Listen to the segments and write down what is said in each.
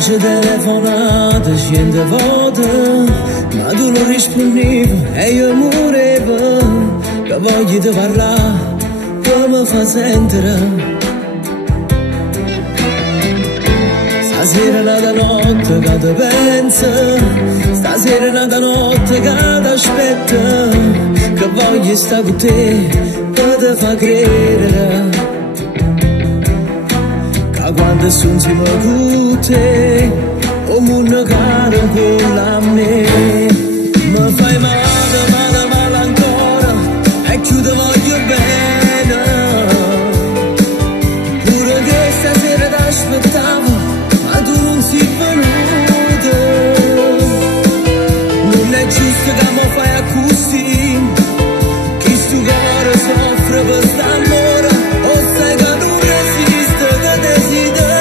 C'è telefonata, scende voto, ma tu non rispondevi e io morevo, che voglio di parlare, come fa sentire. Stasera è nata notte che ti pensa, stasera è nata notte che ti aspetta, che voglio stare con te, che ti fa credere. Quando sono insieme con te, o mondo caro con la me. Mi fai male, male, male ancora, e che ti voglio bene. Pure che stasera ti aspettavo, ma tu non sei venuta. Non è giusto che mi fai così, che sto cuore soffre per st'amore, o sai che non resiste, che desidero.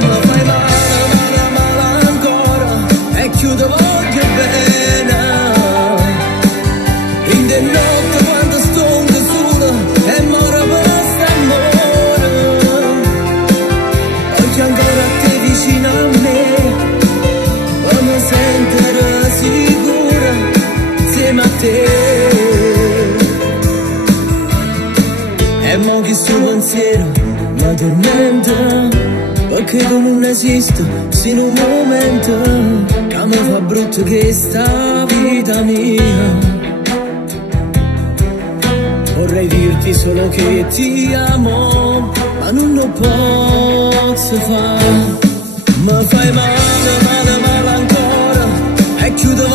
Mi fai male, male, male ancora, e che ti voglio bene. In de notte quando sto sola, e moro per st'amore, voglio ancora a te vicino a me, per mi sentire sicura insieme a te. E mo che sto pensiero mi tormenta, perché tu non esisti, se in un momento che mi fa brutto che sta vita mia. Vorrei dirti solo che ti amo, ma non lo posso fare. Mi fai male, male, male ancora, e chiudo